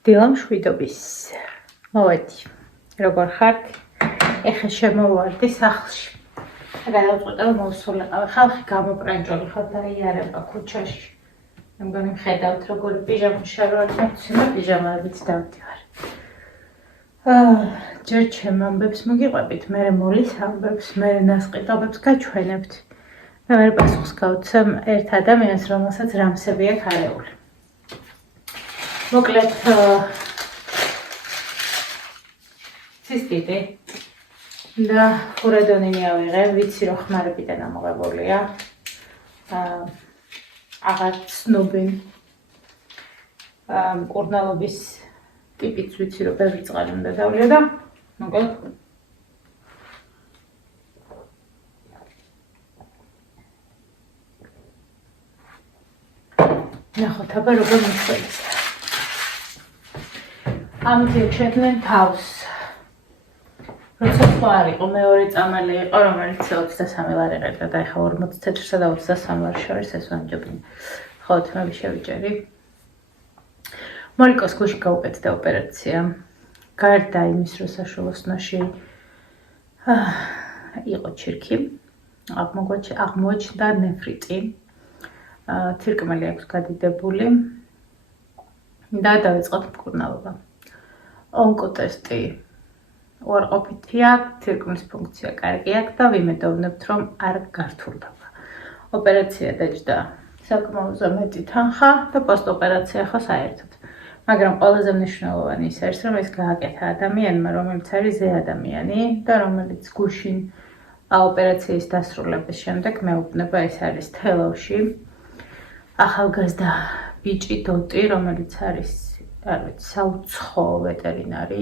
დილა მშვიდობის. მოვედი. როგორ ხართ? ეხლა შემოვარდი სახლში. გადავწყვიტე რომ მოვსულიყავ. ხალხი გამოპრანჭული ხარ დაიარება ქუჩაში. მე მგონი ხედავთ როგორი პიჟამა შევარ, მოციმე პიჟამებით დავდივარ. ჯერ ჩემ ამბებს მოგიყვებით, მე მოლის ამბებს, მე ნასყიდობებს გაჩვენებთ. მე ვერ პასუხს გავცემ ერთ ადამიანს, რომელსაც რამსები აქვს არეული. მოკლედ ცისტიტი და ხურედონინი ავიღე, ვიცი რომ ხმარებიდან ამოღებულია. აღარ ცნობენ მკურნალობის ტიპიც ვიცი რომ ბევრი წყალი უნდა დავლიო და მოკლედ ნახოთ აბა როგორ მიხველისა. ამით შექმნენ თავს. როცა სხვა არ იყო, მეორე წამალი იყო, რომელიც 23 ლარი იღებდა და ეხლა 40 ცეცხლსა და 23 ლარი შორის ეს ვამჯობინე. ხო, თმები შევიჭერი. მოლიკოს გულში გაუკეთდა ოპერაცია. გარდა იმის, რომ საშუალოსნოში იყო ჩირქი, აღმოჩნდა ნეფრიტი. თირკმელი აქვს გადიდებული და დავიწყოთ მკურნალობა. ონკოტესტი უარყოფითი აქვს, თირკმლის ფუნქცია კარგი აქვს და ვიმედოვნებთ, რომ არ გართულდება. ოპერაცია დაჯდა საკმაოზე მეტი თანხა და პოსტოპერაცია ხო საერთოდ. მაგრამ ყველაზე მნიშვნელოვანი ის არის, რომ ეს გააკეთა ადამიანმა, რომელიც არის ზე ადამიანი და რომელიც გუშინ ოპერაციის დასრულების შემდეგ მეუბნება ეს არის თელავში. ახალგაზრდა ბიჭი დოტი, რომელიც არის საუცხო ვეტერინარი,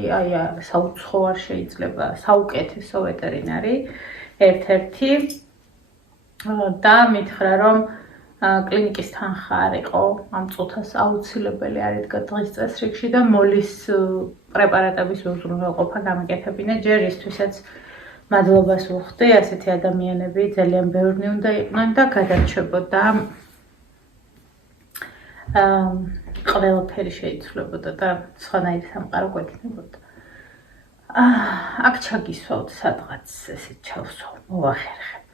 საუცხო არ შეიძლება, საუკეთესო ვეტერინარი, ერთ-ერთი და მითხრა, რომ კლინიკის თანხა არ იყო, ამ წუთას აუცილებელი არ იდგა დღის წესრიგში და მოლის პრეპარატების უზრუნველყოფა გამიკეთებინა ჯერ ისთვისაც მადლობას ვუხდი, ასეთი ადამიანები ძალიან ბევრი უნდა იყვნენ და გადარჩებოდა ყველაფერი შეიცვლებოდა და სხვანაირი სამყარო გვექნებოდა. აქ ჩაგისვავთ სადღაც ესე ჩავსვავ, მოვახერხებ.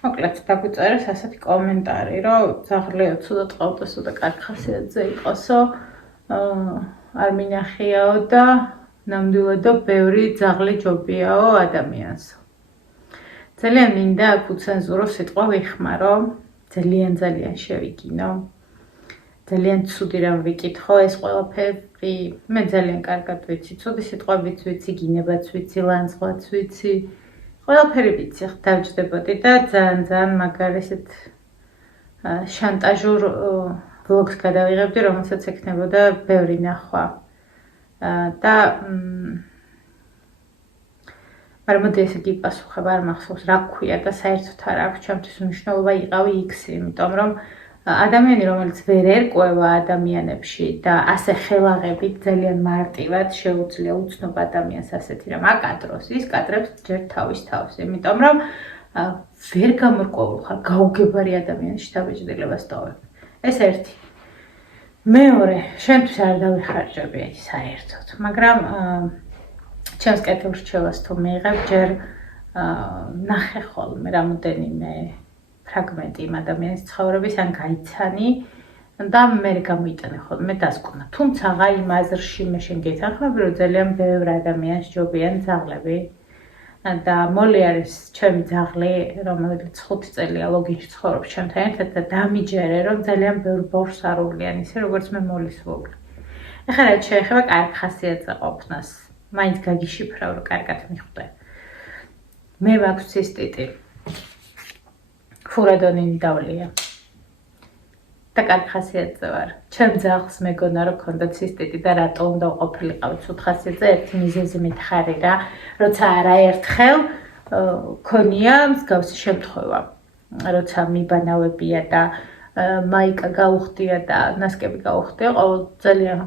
მოკლედ დაგვიწერეს ასეთი კომენტარი, რომ ძაღლეო ცუდად ყავდასო და კარგ ხასიათზე იყოსო, არ მინახიაო და ნამდვილადო ბევრი ძაღლი ჯობიაო ადამიანსო. ძალიან მინდა აქ უცენზურო სიტყვა ვიხმარო, ძალიან შევიგინო. ძალიან ცუდი რამ ვიკითხო, ეს ყველაფერი მე ძალიან კარგად ვიცი, ცუდი სიტყვებიც ვიცი, გინებაც ვიცი, ლანძღვაც ვიცი. ყველაფერი ვიცი, ხ დავჯდებოდი და ძალიან მაგარი ესეთ შანტაჟურ ვლოგს გადავიღებდი, რომელსაც ექნებოდა ბევრი ნახვა. და მაგრამ მოდი ესე გიპასუხებ, არ მახსოვს რა ქვია და საერთოდ არ აქვს ჩემთვის მნიშვნელობა იყავი X, იმიტომ რომ ადამიანი, რომელიც ვერ ერკვევა ადამიანებში და ასე ხელაღებით ძალიან მარტივად შეუძლია უცნობ ადამიანს ასეთი რამ აკადროს, ის კადრებს ჯერ თავის თავს, იმიტომ რომ ვერ გამორკვეულ ხარ, გაუგებარი ადამიანის შთაბეჭდილებას ტოვებ. ეს ერთი. მეორე, შენთვის არ დავიხარჯები საერთოდ, მაგრამ ჩემს კეთილრჩევას თუ მიიღებ, ჯერ ნახე ხოლმე რამოდენიმე ფრაგმენტი იმ ადამიანის ცხოვრების, ან გაიცანი და მე გამოიტანე ხოლმე დასკვნა. თუმცა იმ აზრში მე შენ გეთანხმები, რომ ძალიან ბევრ ადამიანს ჯობიან ძაღლები და მოლი არის ჩემი ძაღლი, რომელიც 5 წელია ლოგინში ცხოვრობს ჩემთან ერთად და დამიჯერე, რომ ძალიან ბევრ ბავშვს არ უვლიან ისე, როგორც მე მოლის ვუვლი. ეხლა რაც შეეხება კარგ ხასიათზე ყოფნას. მაინც გაგიშიფრავ, რომ კარგად მიხვდე. მე მაქვს ცისტიტი. ხურედონინი დავლია. და კარგ ხასიათზე ვარ. ჩემ ძაღლს მეგონა რომ ქონდა ცისტიტი და რატო უნდა ყოფილიყავი ცუდ ხასიათზე, ერთი მიზეზი მითხარი რა, როცა არაერთხელ ქონია მსგავსი შემთხვევა. როცა მიბანავებია და მაიკა გაუხდია და ნასკები გაუხდია, ძალიან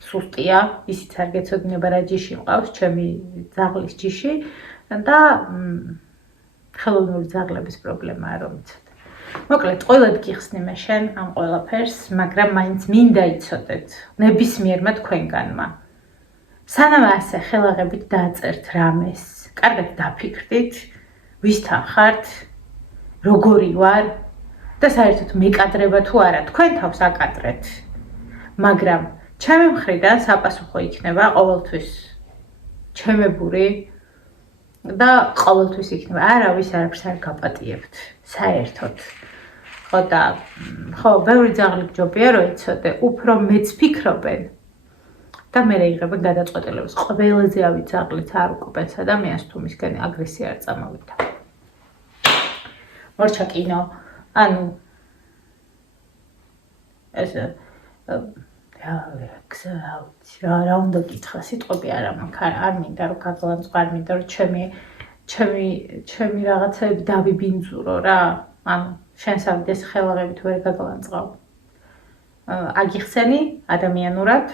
სუსტია, ისიც არ გეცოდინება რა ჯიში მყავს, ჩემი ძაღლის ჯიში და ხელოვნური ძაღლების პრობლემაა რომ იცოდე. მოკლედ, ყველად გიხსნი მე შენ ამ ყველაფერს, მაგრამ მაინც მინდა იცოდეთ ნებისმიერმა თქვენგანმა. სანამ ასე ხელაღებით დააწერთ რამეს, კარგად დაფიქრდით, ვისთან ხართ, როგორი ვარ და საერთოდ მეკადრება თუ არა, თქვენ თავს აკადრეთ. მაგრამ ჩემი მხრიდან საპასუხო იქნება ყოველთვის ჩემებური და ყოველთვის იქნება არავის არაფერს არ გაპატიებთ საერთოდ. ხო და ხო, ბევრი ძაღლი გჯობია რომ იცოდე, უფრო მეც ფიქრობენ და მე იღებენ გადაწყვეტილებას. ყველაზე ავი ძაღლიც არ უკბენს ადამიანს თუ მისგან აგრესია არ წამოვიდა. მორჩა კინო, ანუ ეს რა უნდა გითხრა სიტყვები არა მაქვს, არ მინდა რომ გაგლანწყო, არ მინდა რომ ჩემი რაღაცები დავიბინძურო რა. ანუ შენს ავიდეს ხელაღებით ვერ გაგლანწყავ. აგიხსენი ადამიანურად.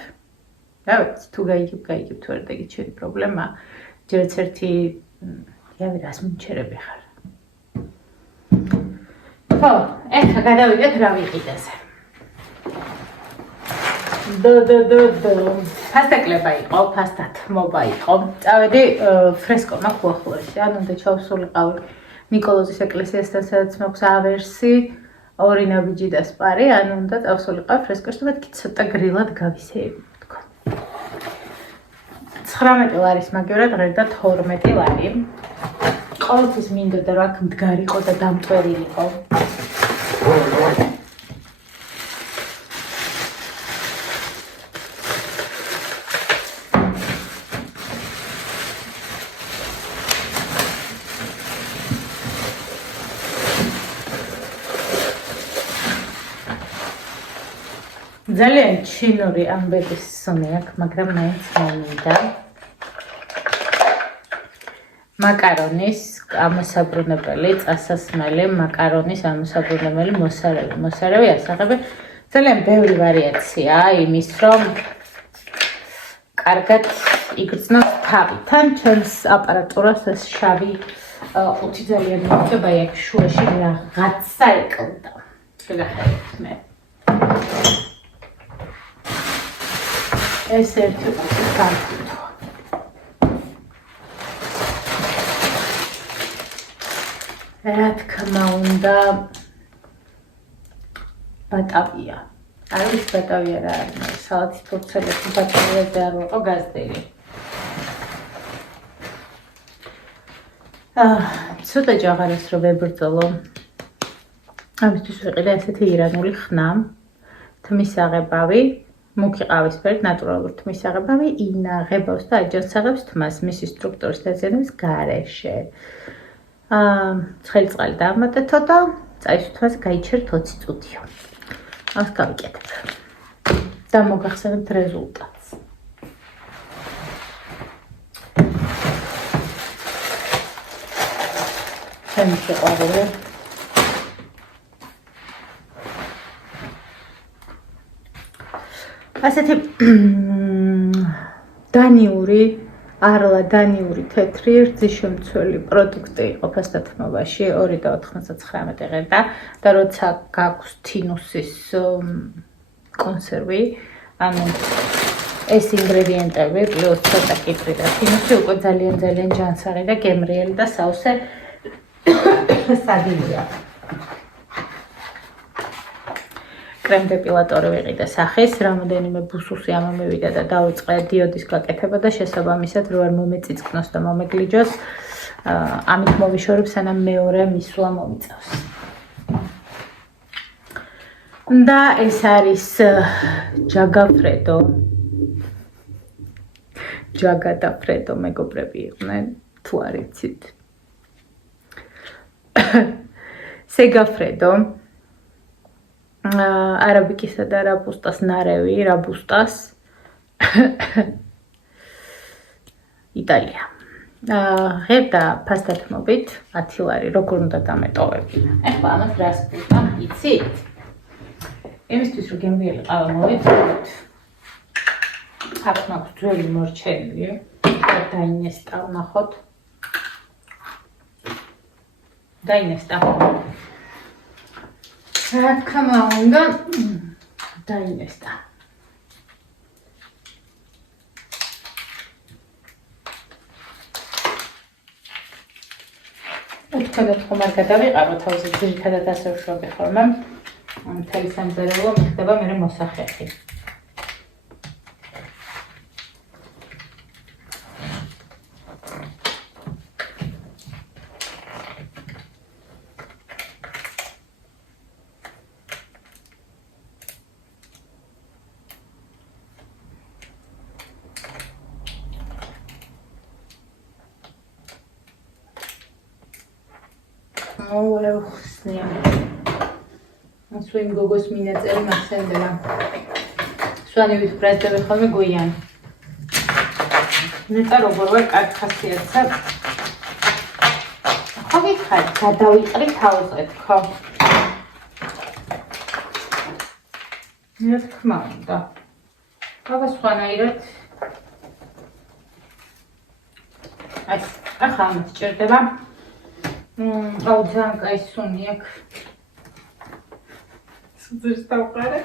რა ვიცი, თუ გაიგებ თუ არ დაგიგებ ჩემი პრობლემა. ჯერც ერთი რავი რას მინჩერები ხარ. ხო, ეხლა გადავიდეთ რა ვიყიდაზე. ფასტა კლება იყო, ფასტა თმობა იყო. წავედი ფრესკო მაქვს უახლოესი, ან უნდა ჩავსულიყავი ნიკოლოზის ეკლესიასთან, სადაც მაქვს ავერსი, ორი ნაბიჯი და სპარი, ან უნდა წავსულიყავი ფრესკოში, და მეთქი ცოტა გრილად გავისეები თქო. 19 ლარის მაგივრად ღირდა 12 ლარი. ყოველთვის მინდოდა რომ აქ მდგარიყო და დამტვერილიყო. ძალიან ჩინური ამბების სუნი აქვს, მაგრამ მაინც მომინდა. მაკარონის ამოსაბრუნებელი, წასასმელი, მაკარონის ამოსაბრუნებელი მოსარევი ასაღები. ძალიან ბევრი ვარიაციაა იმის, რომ კარგად იგრძნოს თავი. თან ჩემს აპარატურას ეს შავი ყუთი ძალიან მომწება, აქ შუაში რაღაცა ეკლდა. შეგახერხეთ მე. ეს ერთი გამკითხვა. რა თქმა უნდა, ბატავია. არ ვიცი ბატავია რა არის, სალათის ფურცელებში ბატავიაზე არ ვიყო გაზდელი. ცოტა ჯაღარეს რომ ვებრძოლო. ამისთვის ვიყიდე ასეთი ირანული ხნა, თმის აღებავი. მუქი ყავისფერი ნატურალური თმის აღებავი ინაღებავს და აჯანსაღებს თმას მისი სტრუქტურის დაზიანების გარეშე. ცხელი წყალი დაამატეთო და წაისვით თმას გაიჩერთ 20 წუთიო. ამას გავიკეთებ. და მოგახსენებთ რეზულტატს. ჩემი შეყვარული ასეთი დანიური თეთრი რძიშემცველი პროდუქტი იყო ფასტა თმობაში 2.99 ღირდა და როცა გაქვს თინუსის კონსერვი, ანუ ეს ინგრედიენტები პლუს ცოტა კიტრი და თინუსი უკვე ძალიან ჯანსაღი და გემრიელი და საოცე სადილია. კრემ დეპილატორი ვიყიდე სახის, რამოდენიმე ბუსუსი ამომივიდა და დავიწყე დიოდის გაკეთება და შესაბამისად რო არ მომეწიწკნოს და მომეგლიჯოს, ამით მოვიშორებ სანამ მეორე მისვლა მომიწევს. და ეს არის ჯაგა და ფრედო მეგობრები იყვნენ, თუ არ იცით. სეგაფრედო არაბიკისა და რაბუსტას ნარევი, რაბუსტას იტალია. ღირდა ფასტა თმობით 10 ლარი, როგორ უნდა დამეტოვებინა. ეხლა ამას რას ვქნა, იცით? იმისთვის რომ გემრიელი ყავა მოვიწყოთ. აქ მაქვს ძველი მორჩენილი, დაინესტა ვნახოთ. დაინესტა. რა თქმა უნდა, დაინესტა. უთქოდოთ ხომ არ გადავიყარო თავზე ძირითადად ასე ვშვები ხოლმე. მთელი სამზარეულო მიხდება მერე მოსახერხი. ხსნია. Swim gogos მინაწერი მახსენდება. სვანივით ბრაზდები ხოლმე გოიანი. ნეტა როგორ ვარ კარგ ხასიათსა. ხო გითხარი, გადავიყრი თავზე თქო. რა თქმა უნდა. აბა სხვანაირად. აი, ახლა ამას ჭირდება. აუ ძალიან კაი სუნი აქვს. სუძერს დავყარე.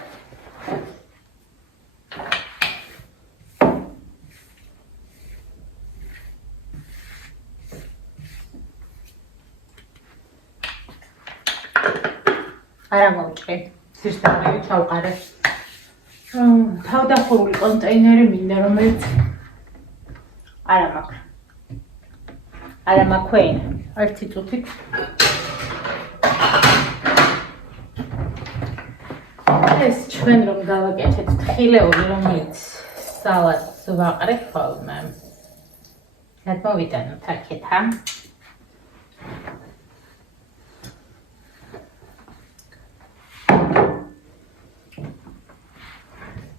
არა მოვჭრე. სისტემები ჩავყარე. თავდახურული კონტეინერი მინდა, რომელიც არა მაქვს. არა მაქვეინ. ერთი წუთით. ეს ჩვენ რომ გავაკეთეთ თხილეული, რომელიც სალატს ვაყრებ ხოლმე. გადმოვიტანოთ აქეთა.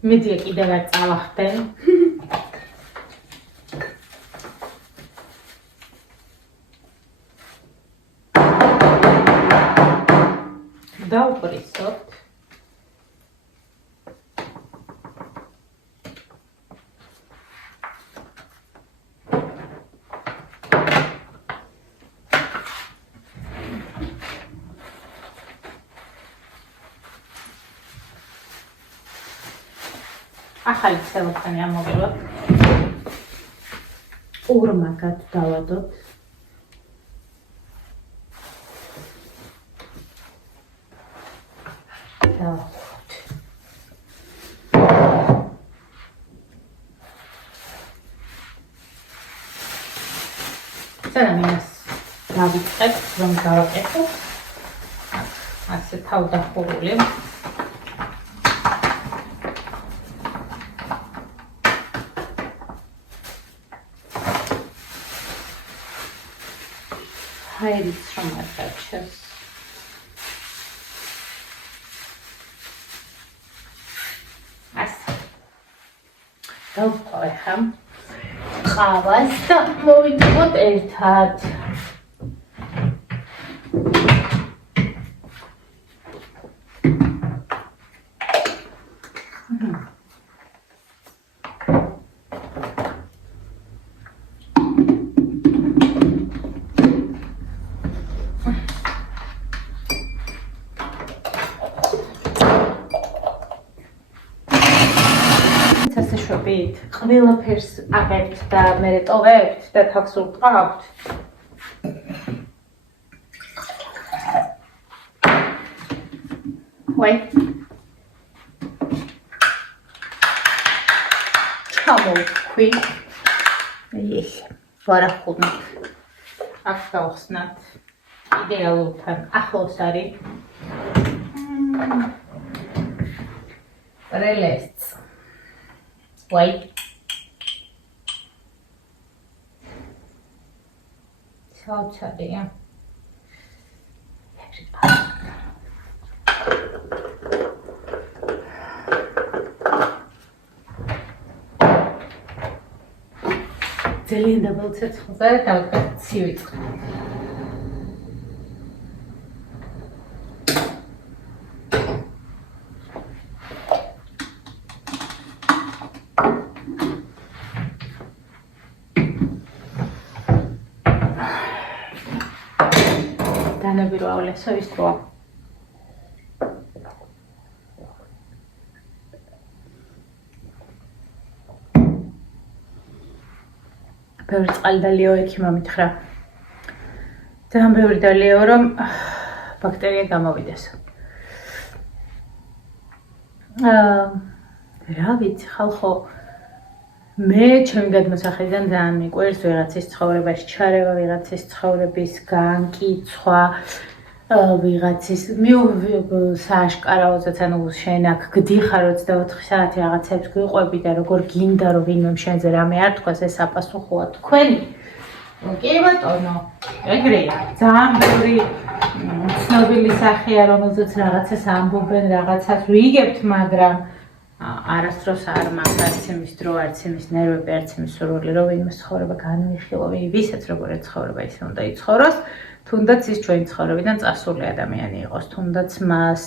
მედია კიდევ არ წავახდენ. დავყრისოთ. ახალი ცელოფანი ამოვიღოთ. ორმაგად დავადოთ. სანამ დავიწყებ, რომ გავაკეთო. ასე თავდახურული. ჰაერიც რომ არ დარჩეს. ასე. დავყავ ახლა ყავას და მოვიწყოთ ერთად. ყველაფერს აღებთ და მე ტოვებთ და თავს უყავთ. ვაი. ჩამოვქვი. ეს ვარახუნით. აქ გავხსნათ. იდეალურთან ახლოს არის. რელესს. ვაი. Salçalıya. ძალიან დაბალცეცხლზე დავკაცივიწყო. განაპირვალესო ის როა. ბევრი წყალი დალიო იქ მომითხრა. ძალიან ბევრი დალიო, რომ ბაქტერია გამოვიდეს. რა ვიცი, ხალხო მე ჩემი გადმოსახედიდან ძალიან მიყვარს ვიღაცის ცხოვრებაში ჩარევა, ვიღაცის ცხოვრების განკიცვა, ვიღაცის სააშკარაოზე, ანუ შენ აქ გდიხარ 24 საათი რაღაცებს გვიყვები და როგორ გინდა რომ ვინმე შენზე რამე არ თქვას, ეს აპასუხოა თქვენი. კი ბატონო, ეგრეა. ძალიან ბევრი ცნობილი სახეა, რომელზეც რაღაცას ამბობენ, რაღაცას ვიგებთ, მაგრამ არასდროს არ მაქვს არც იმის დრო, არც იმის ნერვები, არც იმის სურვილი, რომ ვინმე ცხოვრება განვიხილო, ვისაც როგორ ეცხოვრება, ისე უნდა იცხოვროს, თუნდაც ის ჩვენი ცხოვრებიდან წასული ადამიანი იყოს, თუნდაც მას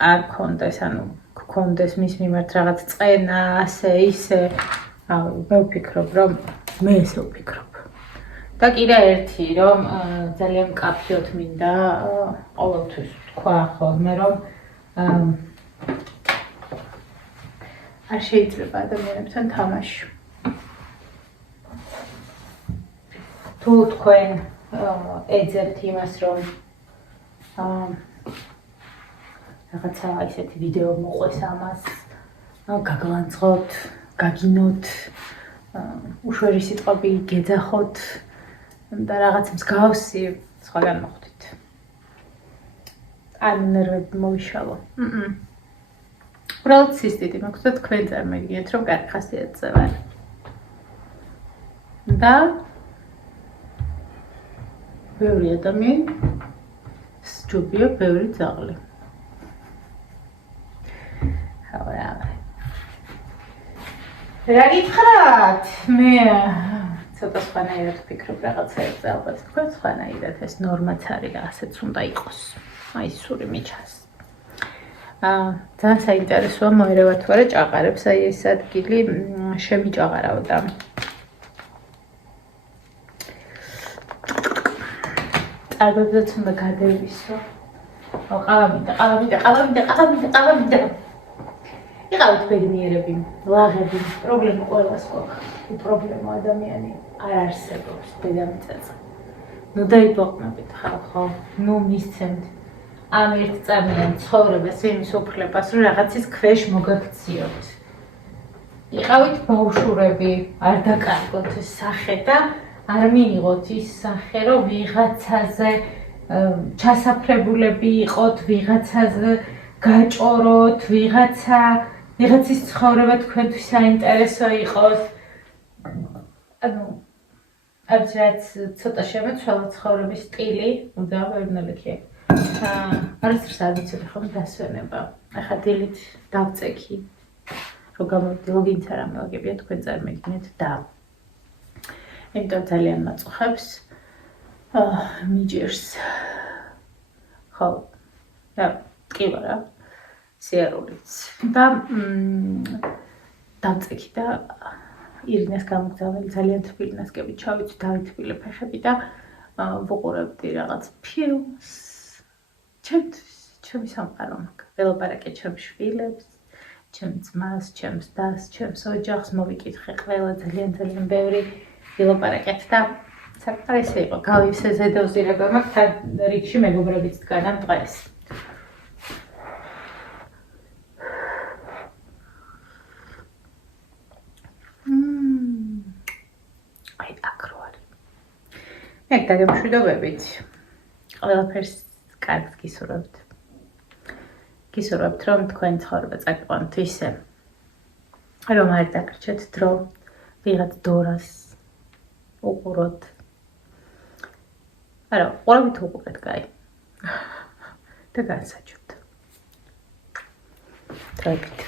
არ ქონდეს, ანუ გქონდეს მის მიმართ რაღაც წენა, ასე, ისე. მე ვფიქრობ, რომ მე ესე ვფიქრობ. და კიდე ერთი, რომ ძალიან მკაფიოდ მინდა ყოველთვის თქვა ხოლმე, რომ არ შეიძლება ადამიანებთან თამაში. თუ თქვენ ეძებთ იმას, რომ რაღაცა ისეთი ვიდეო მოყვეს ამას, გაგლანძღოთ, გაგინოთ, უშვერი სიტყვები გეძახოთ და რაღაც მსგავსი სხვაგან მოხდით. არ ნერვები მოვიშალო. უბრალოდ სისტიტი მაქვს და თქვენ წარმოგიდგენთ, რომ კარგი ხასიათზე ვარ. და ბევრი ადამიანი სჯობია ბევრი ძაღლი. რა გითხრათ? მე ცოტა სხვანაირად ვფიქრობ რაღაცაებზე, ალბათ თქვენ სხვანაირად, ეს ნორმაც არის და ასეც უნდა იყოს. აი სური მიჩას. ძალიან საინტერესოა მოერევა თუ არა ჭაყარებს, აი ეს ადგილი შემიჭაყარავდა. წარბებზეც უნდა გადევისო. ყავამიდა. იყავით ბედნიერები, ლაღები, პრობლემა ყველას გვაქვს. პრობლემა ადამიანი არ არსებობს დედამიწაზე. ნუ დაიბოყნებით ხალხო, ნუ მისცემთ ამ ერთწამიან ცხოვრებას იმის უფლებას, რომ რაღაცის ქვეშ მოგაქციოთ. იყავით ბავშვურები, არ დაკარგოთ ეს სახე და არ მიიღოთ ის სახე, რომ ვიღაცაზე ჩასაფრებულები იყოთ, ვიღაცაზე გაჭოროთ, ვიღაცის ცხოვრება თქვენთვის საინტერესო იყოს. ანუ არც ცოტა შემეცვალა ცხოვრების სტილი, უნდა ვერნელიქე. არასდროს არ ვიცოდი ხომ დასვენება. ახლა დილით დავწექი, რომ გამოვიდი ლოგინს არ ამოვაგებია თქვენ წარმოგიდგენთ და იმიტომ ძალიან მაწყობს მიჯერს. ხო, და კი ვარა, სიარულიც. და დავწექი და ირინას გამოგზავნილი ძალიან თბილი ნასკებით ჩავიცი, დავითბილე ფეხები და ვუყურებდი რაღაც ფილმს. ჩემი სამყარო მაქვს. ველაპარაკე ჩემ შვილებს, ჩემ ძმას, ჩემს დას, ჩემს ოჯახს მოვიკითხე ყველა ძალიან ბევრი ველაპარაკეთ და საკმაოდ ესე იყო. გავივსე ზედავზირება მაქვს თან რიგში მეგობრებიც დგანან დღეს. აი აქ რო არის. მე დაგემშვიდობებით. ყველაფერს კარგს გისურვებთ. გისურვებთ, რომ თქვენი ცხოვრება წაგიყვანოთ ისე, რომ არ დაგრჩეთ დრო ვიღაც დორას უყუროთ. არა, უყურებით უყურეთ, კაი. და განსაჯოთ. დროებით.